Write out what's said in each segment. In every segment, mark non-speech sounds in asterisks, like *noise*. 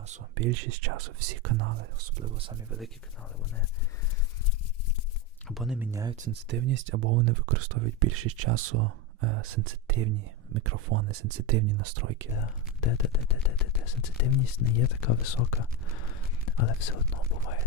часу, більшість часу, всі канали, особливо самі великі канали, вони або не міняють сенситивність, або вони використовують більшість часу е, сенситивні мікрофони, сенситивні настройки. Де, де, де, де, де, де, де. Сенситивність не є така висока, але все одно буває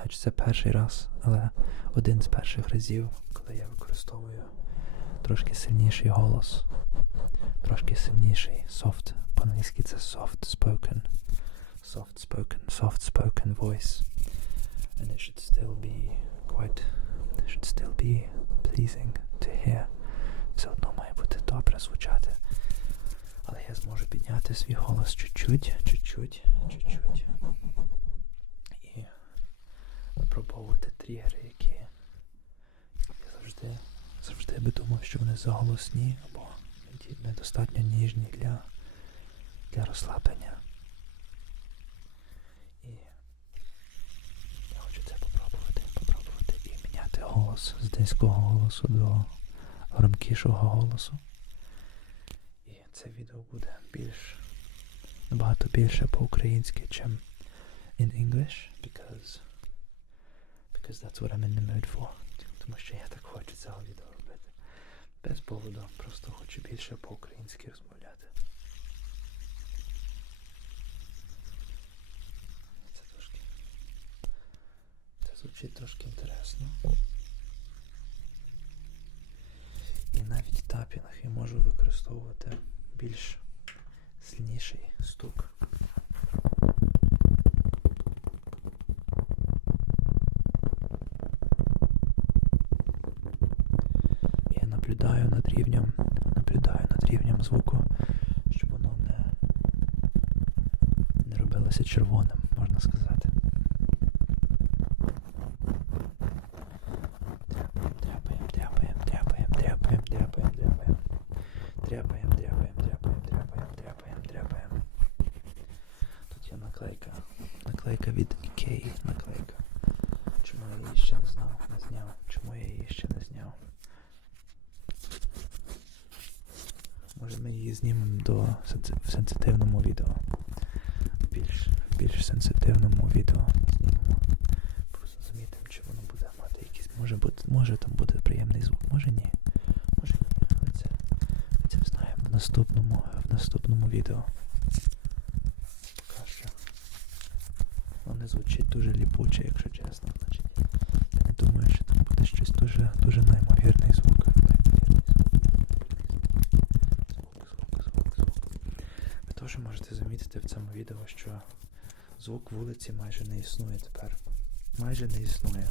знаю, чи це перший раз, але один з перших разів, коли я використовую трошки сильніший голос, трошки сильніший soft. По-англійськи це soft spoken. Soft spoken, soft spoken voice. And it should still be quite it should still be pleasing to hear. Все одно має бути добре звучати. Але я зможу підняти свій голос чуть-чуть, чуть-чуть, чуть-чуть. І тригери, які я завжди, завжди би думав, що вони заголосні або недостатньо ніжні для, для розслаблення. І я хочу це попробувати, попробувати і міняти голос з низького голосу до громкішого голосу. І це відео буде більш набагато більше по-українськи, чим in English, because because that's what I'm in the mood for. Тому що я так хочу цього відео робити. Без поводу, просто хочу більше по-українськи розмовляти. Це трошки. Це звучить трошки інтересно. І навіть в тапінгах я можу використовувати більш сильніший стук. Я наблюдаю над рівнем, наблюдаю над рівнем звуку, щоб воно не, не робилося червоним, можна сказати. і знімемо до в сенситивному відео. Більш більш сенситивному відео. Просто замітимо, чи воно буде мати якийсь. Може може там буде приємний звук, може ні. Може ні. Але це це знаємо в наступному, в наступному відео. Поки що. Воно звучить дуже ліпуче, якщо чесно. Значить, Я не думаю, що там буде щось дуже, дуже найможе. Теж можете замітити в цьому відео, що звук вулиці майже не існує тепер. Майже не існує.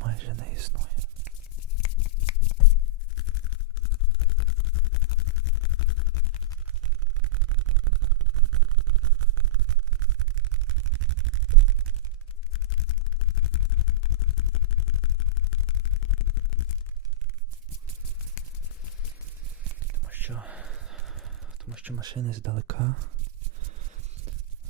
Майже не існує. Тому що, тому що машини здалека,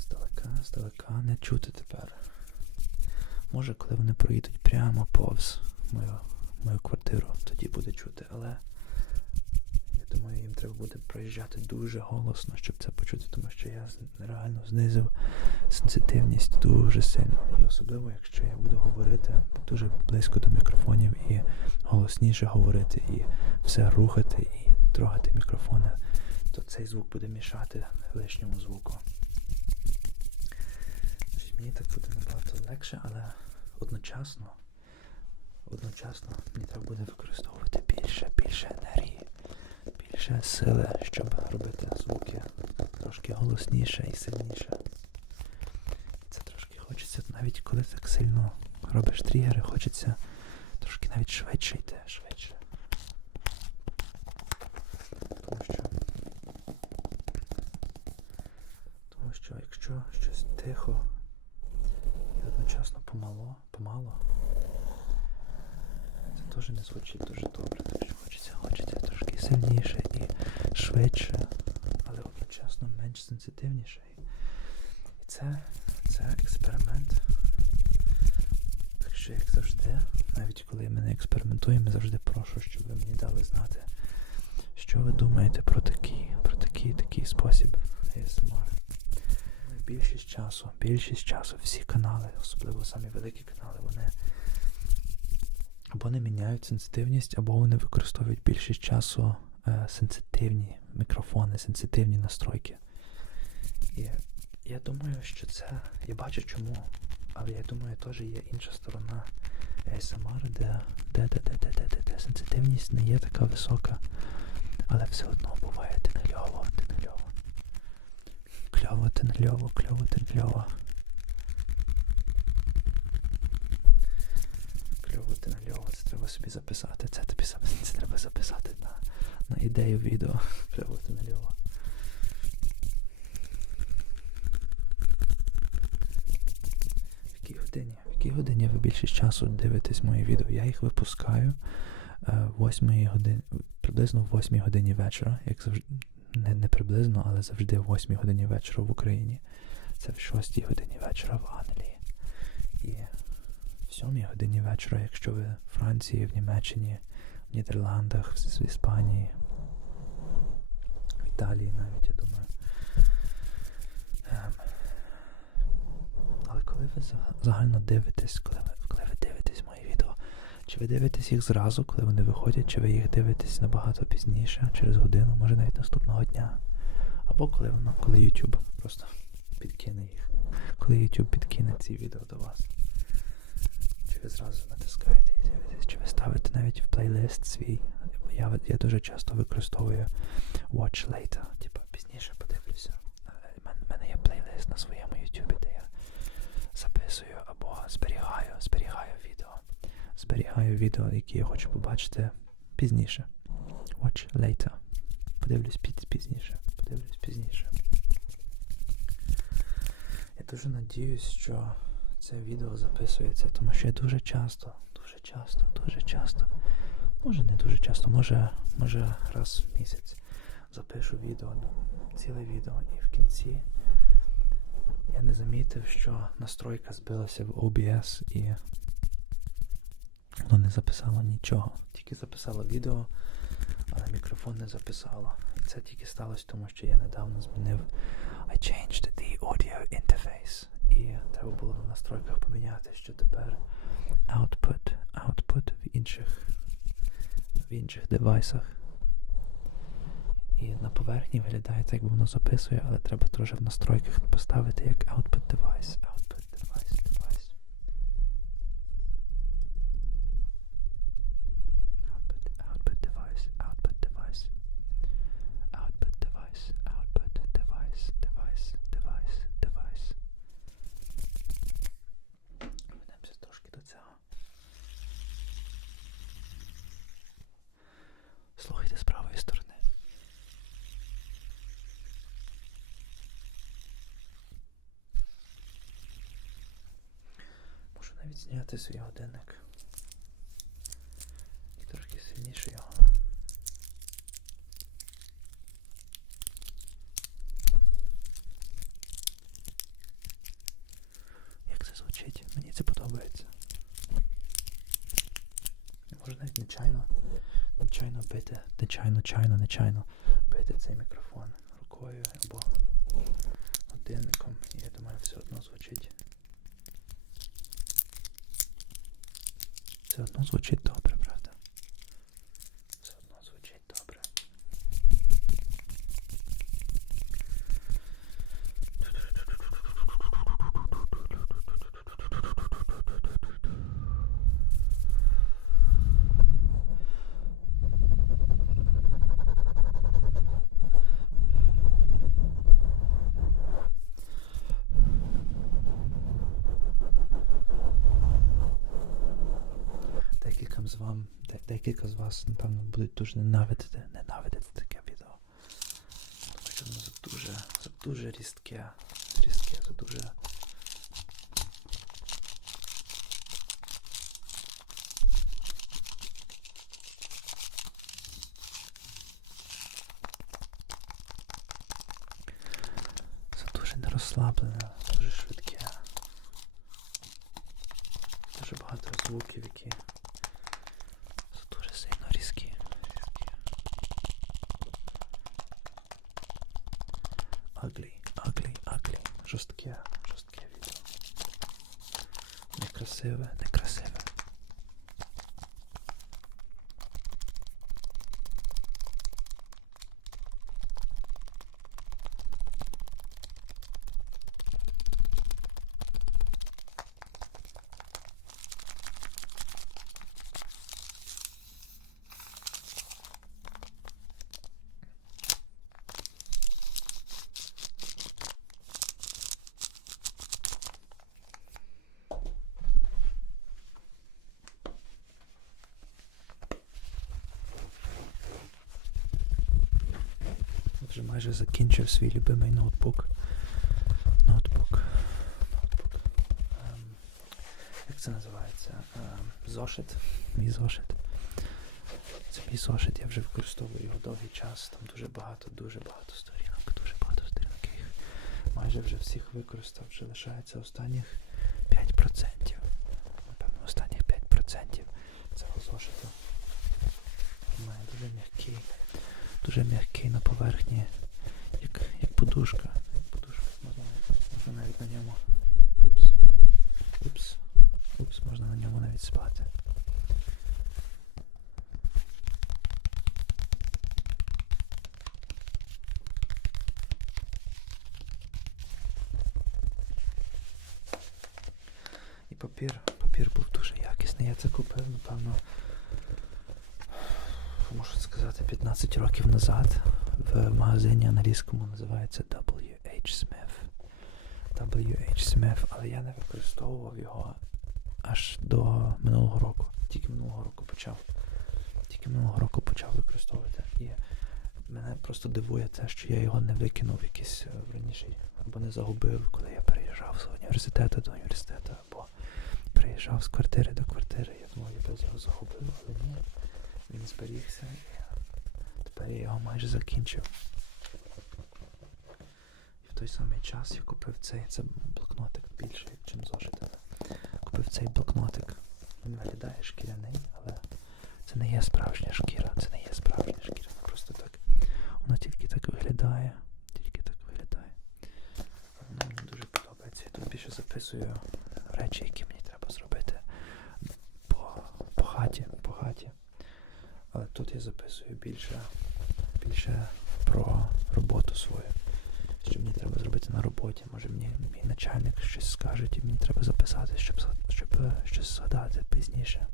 здалека, здалека не чути тепер. Може, коли вони проїдуть прямо повз мою, мою квартиру, тоді буде чути, але я думаю, їм треба буде проїжджати дуже голосно, щоб це почути, тому що я реально знизив сенситивність дуже сильно. І особливо, якщо я буду говорити дуже близько до мікрофонів і голосніше говорити, і все рухати, і трогати мікрофони, то цей звук буде мішати лишньому звуку. Мені так буде набагато легше, але одночасно, одночасно мені треба буде використовувати більше, більше енергії, більше сили, щоб робити звуки трошки голосніше і сильніше. Це трошки хочеться, навіть коли так сильно робиш тригери, хочеться трошки навіть швидше йти, швидше. Тому що, тому що якщо щось тихо і одночасно помало, помало, це теж не звучить дуже добре. Так що хочеться, хочеться трошки сильніше і швидше, але одночасно менш сенситивніше. І це, це експеримент. Так що, як завжди, навіть коли ми не експериментуємо, завжди прошу, щоб ви мені дали знати, що ви думаєте про такий, про такий, такий спосіб ASMR. Більшість часу, більшість часу, всі канали, особливо самі великі канали, вони або не міняють сенситивність, або вони використовують більшість часу е, сенситивні мікрофони, сенситивні настройки. І я думаю, що це. Я бачу чому. Але я думаю, теж є інша сторона ASMR, де, де, де, де, де, де, де, де сенситивність не є така висока, але все одно буває тинельово, тинельово. Кльово, тинельово, кльово, тинельово. Кльово, тинельово, це треба собі записати. Це тобі *laughs* це треба записати на, на ідею відео. *laughs* Кльово, тинельово. В якій годині? В якій годині ви більшість часу дивитесь мої відео? Я їх випускаю е, 8 годин, приблизно в 8 годині вечора, як завжди, не, не приблизно, але завжди в 8 годині вечора в Україні. Це в 6 годині вечора в Англії. І в 7 годині вечора, якщо ви в Франції, в Німеччині, в Нідерландах, в Іспанії, в Італії навіть, я думаю. Ем, але коли ви загально дивитесь, коли ви, коли ви дивитесь мої відео, чи ви дивитесь їх зразу, коли вони виходять, чи ви їх дивитесь набагато пізніше, через годину, може навіть наступного дня. Або коли воно, коли YouTube просто підкине їх. Коли YouTube підкине ці відео до вас. Чи ви зразу натискаєте і дивитесь, чи ви ставите навіть в плейлист свій. Я, я дуже часто використовую Watch Later, типа пізніше подивлюся. У мене є плейлист на своєму YouTube, де я записую або зберігаю, зберігаю відео. Зберігаю відео, які я хочу побачити пізніше. Watch later. Подивлюсь піз- пізніше. Подивлюсь пізніше. Я дуже надіюсь, що це відео записується, тому що я дуже часто, дуже часто, дуже часто, може не дуже часто, може, може раз в місяць запишу відео, ціле відео, і в кінці я не замітив, що настройка збилася в OBS і воно не записало нічого. Тільки записало відео, але мікрофон не записало. І це тільки сталося, тому що я недавно змінив I changed the audio interface. І треба було в настройках поміняти, що тепер output, output в інших в інших девайсах І на поверхні виглядає так, як воно записує, але треба теж в настройках поставити як. Output device, device. Output, output device, output device. Output device, output device, device, device, device. Вернемося трошки до цього. Слухайте з правої сторони. Можу навіть зняти свій годинник. І трошки сильніше його. Як це звучить? Мені це подобається. Може навіть нечайно, нечайно бити, нечайно, чайно, нечайно бити цей мікрофон рукою або годинником. І я думаю, все одно звучить. Все одно звучить добре, правда? Все одно звучить добре. Декілька з вам, де- декілька з вас, напевно, будуть дуже ненавидити, ненавидити таке відео. Тому що воно за дуже, за дуже різке, різке, за дуже. За дуже дуже швидке. Дуже багато звуків, які дуже сильно різкі. різкі. Ugly, ugly, ugly. Жорстке, жорстке відео. Некрасиве, некрасиве. Вже майже закінчив свій любимий ноутбук. Ноутбук. Ноутбук. Ем, як це називається? Ем, зошит. Мій зошит. Це мій зошит, я вже використовую його довгий час. Там дуже багато, дуже багато сторінок, дуже багато сторінок. Я їх майже вже всіх використав, вже лишається останніх 5%. Напевно, останніх 5% цього зошиту. Має дуже м'який дуже м'який на поверхні, як, як подушка. Як подушка. Можна, навіть- можна навіть на ньому. Упс. Упс. Упс, можна на ньому навіть спати. І папір, папір був дуже якісний. Я це купив, напевно, можу сказати, 15 років назад в магазині англійському називається WH Smith. WH Smith, але я не використовував його аж до минулого року. Тільки минулого року почав. Тільки минулого року почав використовувати. І мене просто дивує те, що я його не викинув якийсь е, раніше або не загубив, коли я переїжджав з університету до університету, або переїжджав з квартири до квартири. Я думав, я б його загубив, але ні. Він зберігся і тепер я його майже закінчив. І в той самий час я купив цей це блокнотик більший, чим зошит. Купив цей блокнотик. Він виглядає шкіряний, але це не є справжня шкіра, це не є справжня шкіра. Просто так. Воно тільки так виглядає. Тільки так виглядає. Воно мені дуже подобається. Я тут більше записую речі, які мені треба зробити по, по хаті, по хаті. Але тут я записую більше, більше про роботу свою. Що мені треба зробити на роботі. Може мені мій начальник щось скаже, і мені треба записати, щоб, щоб щось згадати. Пізніше,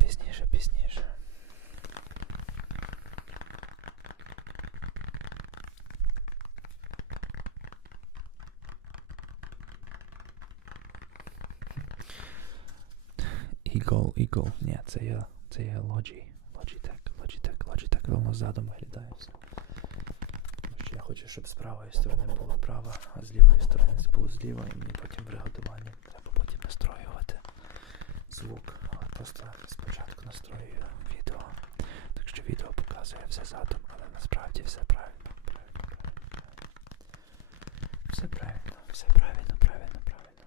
пізніше, пізніше. Eagle, Eagle. Ні, це є, це є Logi. Logitech, Logitech, Logitech. Воно задом виглядає я хочу, щоб з правої сторони було права, а з лівої сторони було зліва, і мені потім в реготуванні треба потім настроювати звук. Але просто спочатку настроюю відео. Так що відео показує все задом, але насправді все. Правильно, правильно, правильно. Все правильно, все правильно, правильно, правильно.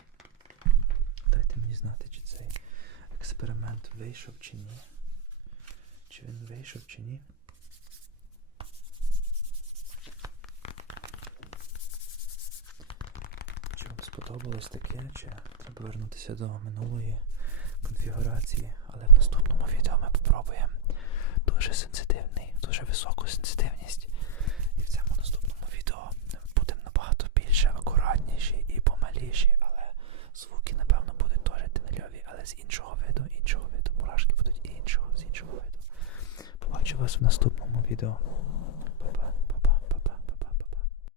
Дайте мені знати, чи цей експеримент вийшов чи ні. Чи він вийшов чи ні. Чи вам сподобалось таке, чи треба вернутися до минулої конфігурації, але в наступному відео ми попробуємо дуже сенситивний, дуже високу сенситивність. І в цьому наступному відео будемо набагато більше акуратніші і помаліші, але звуки, напевно, будуть теж тенельові, але з іншого виду, іншого виду. Мурашки будуть іншого, з іншого виду. Побачу вас в наступному відео.